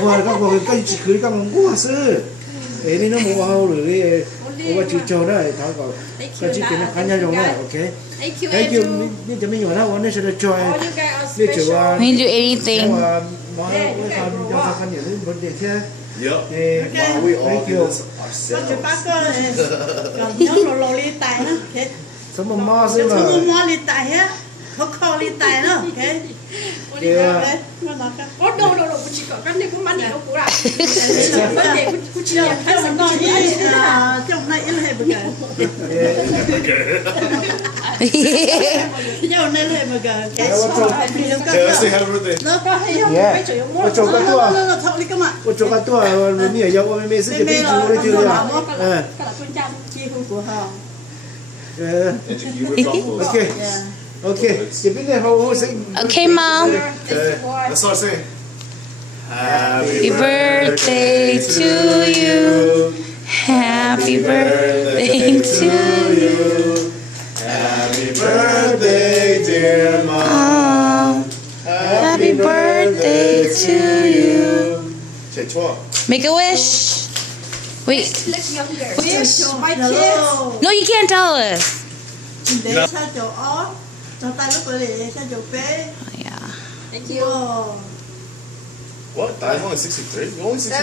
ngoài các người cái chỉ cưới các mong mua sư ấy nên nó mua hao rồi đi qua chữ châu đó tháo vào cái chỉ cái cá nhân trong đó ok thank youนี่จะไม่อยู่นะวันนี้ฉันจะ join นี่จะว่า We can do anything. มาเราทำกันอย่างนี้บนเด็กแค่ Yep. Wow, we all do this ourselves. Còn nhóm lô li tài nữa, ok. สมมติมาใช่ไหม Chúng mua li tài hết, họ kho li tài nữa, ok. Yeah. No, chỉ có cái này cũng mang đi đâu cũng là. Cũng chỉ là Trong này ít hay bự cái. Trong này hay bự cái. Yeah, say happy birthday. Nó có hay không? Yeah. Phải chịu mua. Ôi, chụp cái tua. Nó thọ đi cơ mà. 我做个多，你也要我们每次就背住了就这样，嗯， Chi hương của họ. Educate waffles. OK OK，这边的好好声。 Okay, Mom. Let's start saying. Happy birthday to you. Happy birthday to you. Happy birthday, dear mom. Mom. Happy birthday to you. txoj. Make a wish. Wait. Wish my kids. No, you can't tell us. Để sao chỗ ó. Cho tay lúc rồi để sao chỗ bé. Oh, yeah. Thank you. Wow. What? Di's only 63? You're only 63?